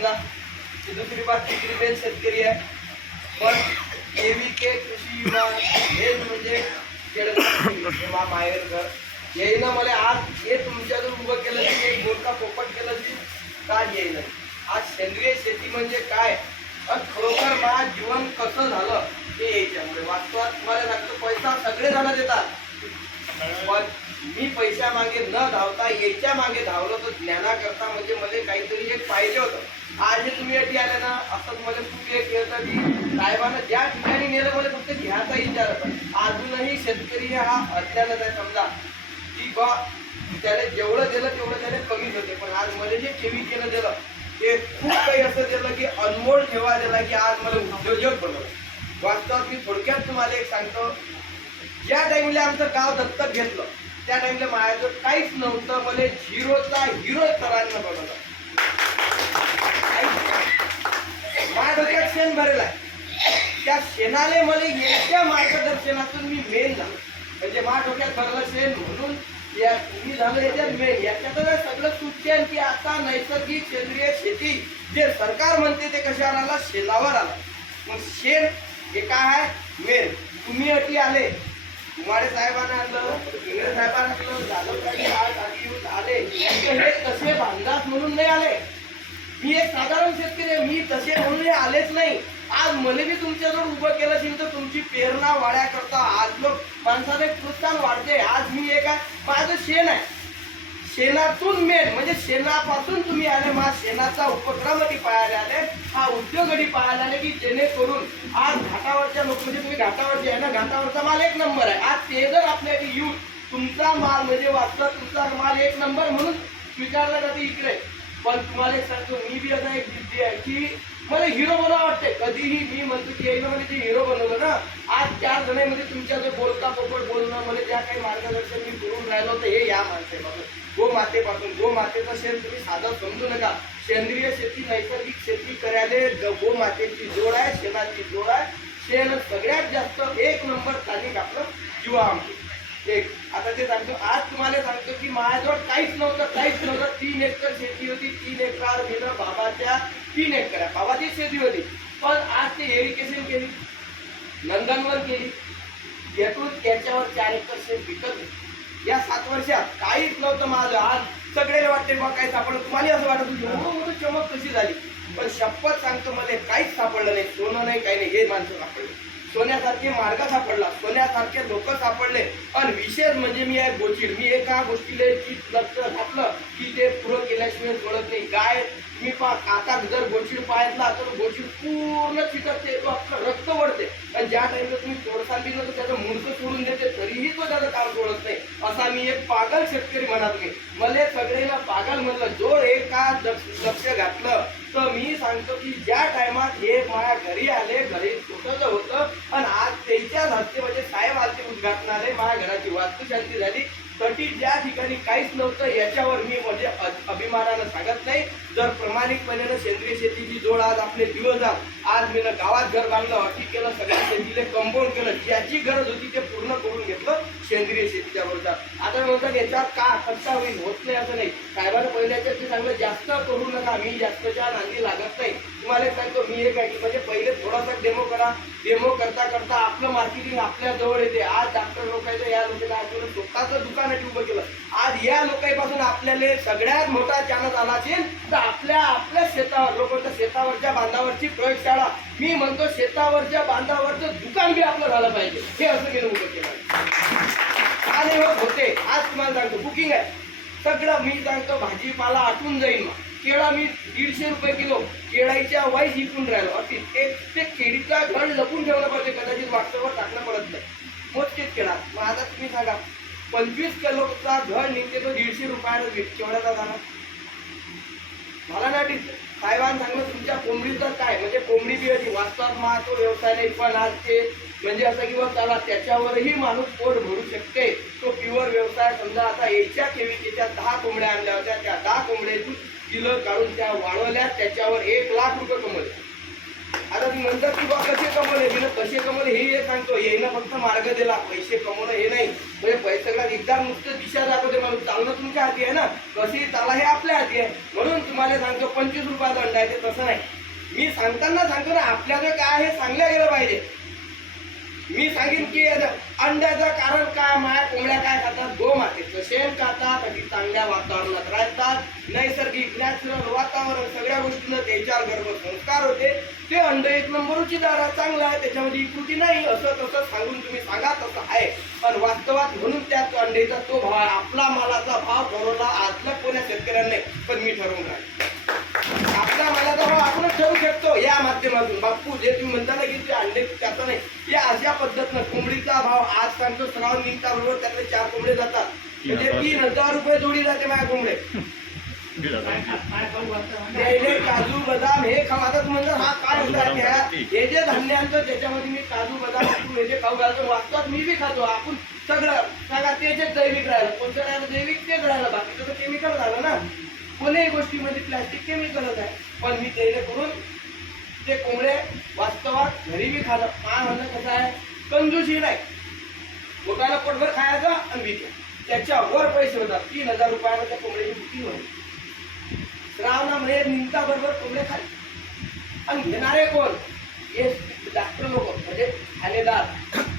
समजा की दुसरी बात तिसरी बेल शेतकरी आहे? पण केविके कृषी विमा हे म्हणजे केळकर माहेर घर. येईनं मला आज हे तुमच्याजवळ उभं केलं की एक बोलका पोपट केलं की का येईन? आज सेंद्रिय शेती म्हणजे काय? खरोखर माझं जीवन कसं झालं हे याच्यामुळे. वास्तवात तुम्हाला लागतो पैसा सगळे जण देतात पण मी पैशा मागे न धावता याच्या मागे धावलो तर ज्ञानाकरता म्हणजे मला काहीतरी एक पाहिजे होतं. आज हे तुम्ही अटी आले ना असं तुम्हाला खूप एक येतं की साहेबांना ज्या ठिकाणी नेलं मला फक्त घ्यायचा विचार होता. अजूनही शेतकरी हा अज्ञानच आहे समजा. की बा त्याने जेवढं दिलं तेवढं त्याने कमीच होते. पण आज मला जे केवी केलं दिलं ते खूप काही असं दिलं की अनमोल ठेवा दिला की आज मला उद्योजक बनवलं. वास्तवात मी थोडक्यात तुम्हाला एक सांगतो. ज्या टाईमला आमचं गाव दत्तक घेतलं त्या टाईमला माझ्याजवळ काहीच नव्हतं. मला झिरोचा हिरो सरांना बनवलं माझ्या करेल आहे. त्या शेणाले मला याच्या मार्गदर्शनातून मी मेन झालो म्हणजे मा डोक्यात भरलं शेण म्हणून या मी झालं याच्यात मेन याच्यातच सगळं सुचेन की आता नैसर्गिक सेंद्रिय शेती. जे सरकार म्हणते ते कशावर आला शेणावर आला मग शेण हे काय आहे? मेन तुम्ही अटी आले. कुमारे साहेबांना आणलं इंग्रज साहेबांना आणलं जाधवकांनी आज आधी येऊन आले. हे तसे बांधतात म्हणून नाही आले. मी एक साधारण शेतकरी आहे मी तसे म्हणून आलेच नाही. आज मला बी तुमच्याजवळ उभं केलं असेल तर तुमची प्रेरणा वाढ्याकरता आज लोक माणसाने प्रोत्साहन वाढते. आज मी एक आहे माझं शेण आहे. शेणातून मेन म्हणजे शेणापासून तुम्ही आले मा शेणाचा उपक्रम अटी पाहायला आले हा उद्योग अटी पाहायला आले की जेणेकरून आज घाटावरच्या लोक म्हणजे तुम्ही घाटावरचे आहे ना घाटावरचा माल एक नंबर आहे. आज ते जर आपल्याकडे येऊन तुमचा माल म्हणजे वाचला तुमचा माल एक नंबर म्हणून स्वीकारला जाते इकडे. तुम्हाला एक सांगतो मी बी आता एक जिद्दी आहे की मला हिरो बनवा वाटते कधीही मी म्हणतो की एकदा मला जे हिरो बनवलं ना आज चार जणांमध्ये तुमच्या जो बोलता पोपट बोलणं मला ज्या काही मार्गदर्शन मी करून राहिलो तर हे या माणसापासून. गो मातेपासून गो मातेचं शेण तुम्ही साधं समजू नका. सेंद्रिय शेती नैसर्गिक शेती करायला गो मातेची जोड आहे शेणाची जोड आहे. शेण सगळ्यात जास्त एक नंबर स्थानिक आपलं जीवा आमची एक आता ते सांगतो आज तुम्हाला सांगतो की माझ्याजवळ काहीच नव्हतं काहीच नव्हतं. तीन एकर शेती होती तीन एकर दिलं बाबाच्या तीन एकर. बाबाची शेती होती. पण आज ते एरिकेशन केली नंदनवन केली. येथून त्याच्यावर चार एकर शेत विकत या सात वर्षात काहीच नव्हतं माझं. आज सगळ्याला वाटते बा काही सापडलं? तुम्हाला असं वाटत होतं. मोठं चमक कशी झाली? पण शपथ सांगतो मला काहीच सापडलं नाही. सोनं नाही काही नाही. हे माणसं सापडलं. सोन्यासारखे मार्ग सापडला. सोन्यासारखे लोक सापडले. आणि विशेष म्हणजे मी आहे गोचिड. मी एका गोष्टीला लक्ष घातलं की ते पुरं केल्याशिवाय कळत नाही. गाय मी पा आता जर गोचिड पाहितला तर गोचिड पूर्ण चिकटते तो आपलं रक्त वळते आणि ज्या टाईमला तुम्ही सोडसान दिलं तर त्याचं मुंडकं सोडून देते तरीही तो त्याचं काम सोडत नाही. असा मी एक पागल शेतकरी म्हणत नाही मला सगळेला पागल म्हणलं. जो एका दक्ष लक्ष घातलं. मी सांगतो की ज्या टायमात हे माझ्या घरी आले घरी छोटंसं होतं आणि आज त्यांच्याच हस्ते म्हणजे साहेब आलते उद्घाटनाने माझ्या घराची वास्तुशांती झाली. तटी ज्या ठिकाणी काहीच नव्हतं याच्यावर मी म्हणजे अभिमानानं सांगत नाही. जर प्रामाणिकपणे सेंद्रिय शेतीची जोड आज आपले दिवस आज आज मी गावात घर बांधलं अटी केलं सगळ्या शेतीले कंपाऊंड केलं ज्याची गरज होती ते पूर्ण करून घेतलं सेंद्रिय शेतीच्या बरोबर. आता म्हणतात याच्यात का? खर्चा होईल होत नाही असं नाही. साहेबांना पहिल्याच्या ते सांगलं जास्त करू नका मी जास्तच्या नांदी लागत नाही. तुम्हाला एक सांगतो मी एक आहे म्हणजे पहिले थोडासा डेमो करा. डेमो करता करता आपलं मार्केटिंग आपल्या जवळ येते. आज डॉक्टर लोकांचं या लोकांना आज स्वतःचं दुकान आहे उभं केलं. आज या लोकांपासून आपल्याला सगळ्यात मोठा चॅनल आला असेल तर आपल्या आपल्या शेतावर लोकांच्या शेतावरच्या बांधावरची प्रयोगशाळा. मी म्हणतो शेतावरच्या बांधावरचं दुकान बी आपलं झालं पाहिजे. हे असं मी उभं केलं. आणि हो होते आज तुम्हाला सांगतो बुकिंग आहे. सगळं मी सांगतो भाजीपाला आटून जाईल मग केळा मी दीडशे रुपये किलो. केळाईच्या वाईज विकून राहिलो. अगदी एक ते केळीचा घड लपून ठेवलं पाहिजे कदाचित वाटच्यावर टाकणं पडत नाही. मोजकेच केळा. मग आता तुम्ही सांगा पंचवीस किलोचा घड निघते तो दीडशे रुपयाला विक केवढ्याचा झाला? मला नाही वाटत. साहेबांना सांगलं तुमच्या कोंबडीचं काय? म्हणजे कोंबडी बी होती वास्तवात मा तो व्यवसाय नाही पण आज ते म्हणजे असं किंवा त्याला त्याच्यावरही माणूस पोट भरू शकते. तो प्युअर व्यवसाय समजा आता याच्या केविकेच्या दहा कोंबड्या आणल्या होत्या त्या दहा कोंबड्यातून किलो काढून त्या वाढवल्या त्याच्यावर एक लाख रुपये कमवले. आता ती म्हणतात की बा कसे कमवले? तिनं कसे कमवले? हे एक सांगतो येईनं फक्त मार्ग दिला. पैसे कमवणं हे नाही. म्हणजे पैसा एकदा नुसतं दिशा दाखवते माणूस. चालणं तुमच्या हाती आहे ना? कशी? चाला हे आपल्या हाती आहे. म्हणून तुम्हाला सांगतो पंचवीस रुपया दंड आहे ते तसं नाही. मी सांगताना सांगतो ना आपल्याला काय हे सांगलं गेलं पाहिजे. मी सांगेन की अंड्याचं कारण काय माया? कोंबड्या काय खातात? गो मातेचं शेण खातात आणि चांगल्या वातावरणात राहतात. नैसर्गिक नॅचरल वातावरण सगळ्या गोष्टीनं त्याच्यावर गर्भसंस्कार होते. ते अंड एक नंबरची दारा चांगला आहे त्याच्यामध्ये कृती नाही. असं तसं सांगून तुम्ही सांगा तसं आहे. पण वास्तवात म्हणून त्या अंड्याचा तो भाव आपला मालाचा भाव ठरवला आजला कोण्या शेतकऱ्यांनी पण मी ठरवून राहील. बापू जे तुम्ही म्हणता ना की ते अंडे त्याचं नाही हे अशा पद्धतीनं कोंबडीचा भाव आज सांगतो श्रावण निघता बरोबर त्यातले चार कोंबडे जातात. म्हणजे तीन हजार रुपये जोडी जाते माझ्या कोंबडे. त्याले काजू बदाम हे खाऊ. आता म्हणता हा काय होता? त्या हे जे धान्य आणतो त्याच्यामध्ये मी काजू बदाम तू हे जे खाऊ घालतो वाचतात मी बी खातो. आपण सगळं सांगा ते जे जैविक राहिलं कोणतं राहिलं? जैविक तेच राहिलं बाकीचं तर केमिकल झालं ना. कोणत्याही गोष्टीमध्ये प्लॅस्टिक केमिकलच आहे. पण मी त्याने करून ते कोंबडे वास्तवात घरी बी खाल काय म्हणणं कसं आहे कंजूसी नाही बोटाला पोटभर खायचं आणि त्याच्या त्याच्यावर पैसे होतात. तीन हजार रुपयाला त्या कोंबड्याची बुकिंग होती. श्रावणामध्ये निमता बरोबर कोंबडे खाली आणि घेणारे कोण? हे डॉक्टर लोक म्हणजे ठाणेदार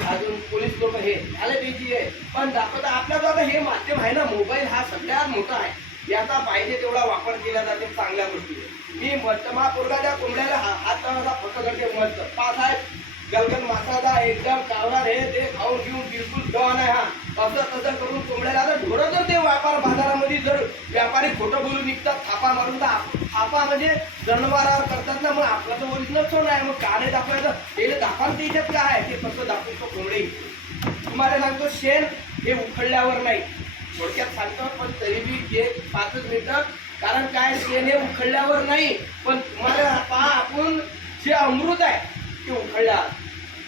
अजून पोलीस लोक हे. झाले त्याची आहे. पण दाखवता आपल्याला हे माध्यम आहे ना मोबाईल हा सगळ्यात मोठा आहे. याचा पाहिजे तेवढा वापर केला जाते चांगल्या गोष्टी मी मस्त महापुरगाच्या कोंबड्याला हा- हात लावायचा फोटो करते मस्त. पाच आहे गलगल मासाचा एकदम कावणार हे ते खाऊन घेऊन बिलकुल डॉन आहे हा. असं तसं करून कोंबड्याला आता ढोरं जर ते व्यापार बाजारामध्ये जर व्यापारी खोटं बोलून निघतात थापा मारून तर थापा म्हणजे जनावरावर करतात ना मग आपलं तर ओरिजिनल सोन आहे. मग का नाही दाखवायचं त्याला दाखवायला त्याच्यात काय आहे? ते कसं दाखवून तो कोंबडे. तुम्हाला सांगतो शेण हे उखडल्यावर नाही. थोडक्यात सांगतो पण तरी बी जे पाचच मिनिटं कारण काय शेण हे उखडल्यावर नाही पण तुम्हाला पहा आपण जे अमृत आहे ते उखडल्या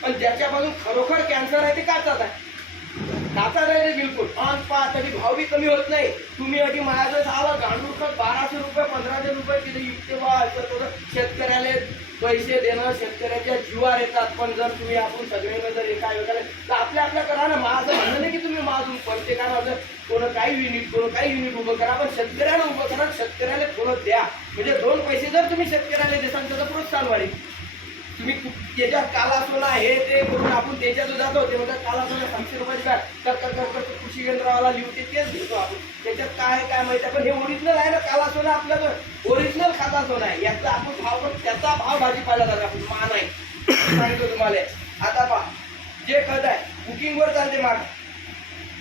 पण ज्याच्यापासून खरोखर कॅन्सर आहे ते काचात आहे. काचात राहिले ते बिलकुल. पाच पाच तरी भाव बी कमी होत नाही. तुम्ही अटी माझं झालं गांडूळ खत बाराशे रुपये पंधराशे रुपये तिथे युक्ते व्हा शेतकऱ्याला पैसे देणं शेतकऱ्याच्या जीवावर येतात. पण जर तुम्ही आपण सगळ्यांना जर एका वेळेला तर आपल्या आपल्या करा ना. माझं म्हणणं नाही की तुम्ही माझून काय असं कोण काही युनिट कोण काही युनिट उभं करा पण शेतकऱ्याला उभं करा शेतकऱ्याला थोडं द्या. म्हणजे दोन पैसे जर तुम्ही शेतकऱ्याला देसाल त्याचं प्रोत्साहन वाढेल. तुम्ही कु- त्याच्यात काला सोना हे ते करून आपण त्याच्यात जातो ते म्हणतात काला सोना सातशे रुपयाची बॅग. तर कर कर कर कृषी केंद्रावाला लिहते तेच घेतो आपण. त्याच्यात काय आहे, काय माहिती आहे पण हे ओरिजिनल आहे ना काला सोना आपल्याकडं ओरिजिनल खाता सोना आहे. याचा आपण भाव पण त्याचा भाव भाजीपाला जातो आपण मान आहे. सांगतो तुम्हाला. आता पहा जे खत आहे बुकिंगवर चालते माग.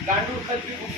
गांडूळ खत बी